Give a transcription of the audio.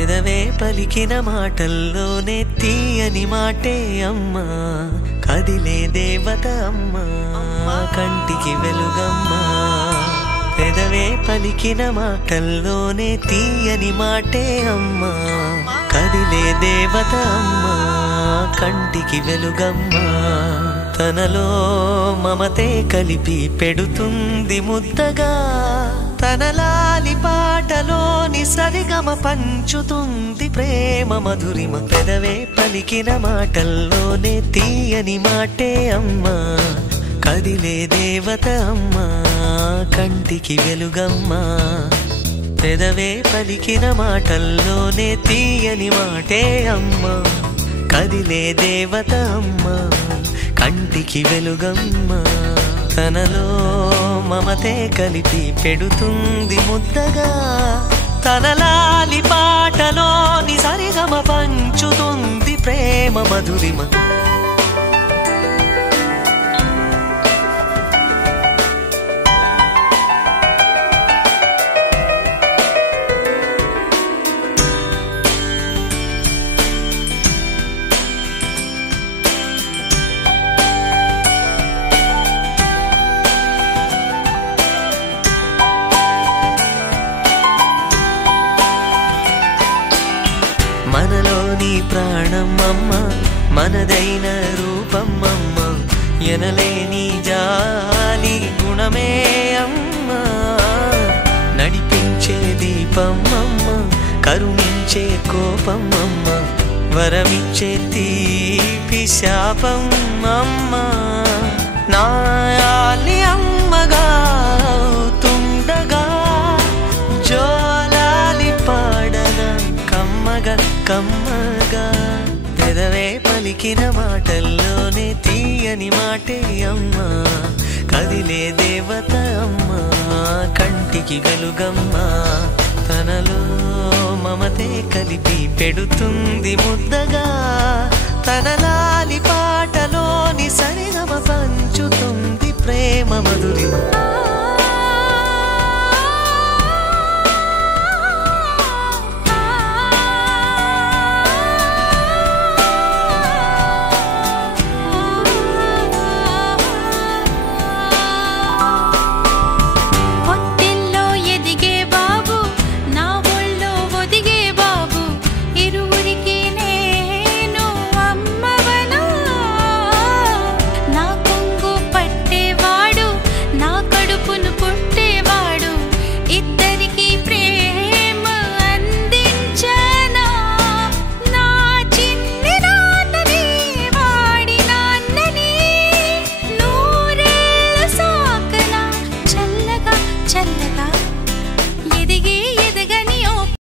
పెదవే పలికిన మాటల్లోనే తీయని మాటే అమ్మా, కదిలే దేవత అమ్మా, కంటికి వెలుగమ్మా. పెదవే పలికిన మాటల్లోనే తీయని మాటే అమ్మా, కదిలే దేవత అమ్మా, కంటికి వెలుగమ్మా. తనలో మమతే కలిపి పెడుతుంది ముద్దగా, తన లాలి పాటలోని సరిగమ పంచుతుంది ప్రేమ మధురిమ. పెదవే పలికిన మాటల్లోనే తీయని మాటే అమ్మా, కదిలే దేవత అమ్మా, కంటికి వెలుగమ్మా. పెదవే పలికిన మాటల్లోనే తీయని మాటే అమ్మా, కదిలే దేవత అమ్మా, కంటికి వెలుగమ్మా. తనలో మమతే కలిపి పెడుతుంది ముద్దగా, తన లాలి పాటలోని సరిగమ పంచుతుంది ప్రేమ మధురిమ. మనలోని ప్రాణమమ్మ, మనదైన రూపమమ్మ, ఎనలేని జాలి గుణమే అమ్మ. నడిపించే దీపమమ్మ, కరుణించే కోపమమ్మ, వరమిచ్చే తీపి శాపమమ్మ. నాయాలి అమ్మగా తుండగా, జోలాలి పాడన కమ్మగా కమ్మగా. పెదవే పలికిన మాటల్లోనే తీయని మాటే అమ్మా, కదిలే దేవత అమ్మా, కంటికి వెలుగమ్మా. తనలో మమతే కలిపి పెడుతుంది ముద్దగా, తన లాలి పాటలోని సరిగమ పంచుతుంది ప్రేమ మధురిమ.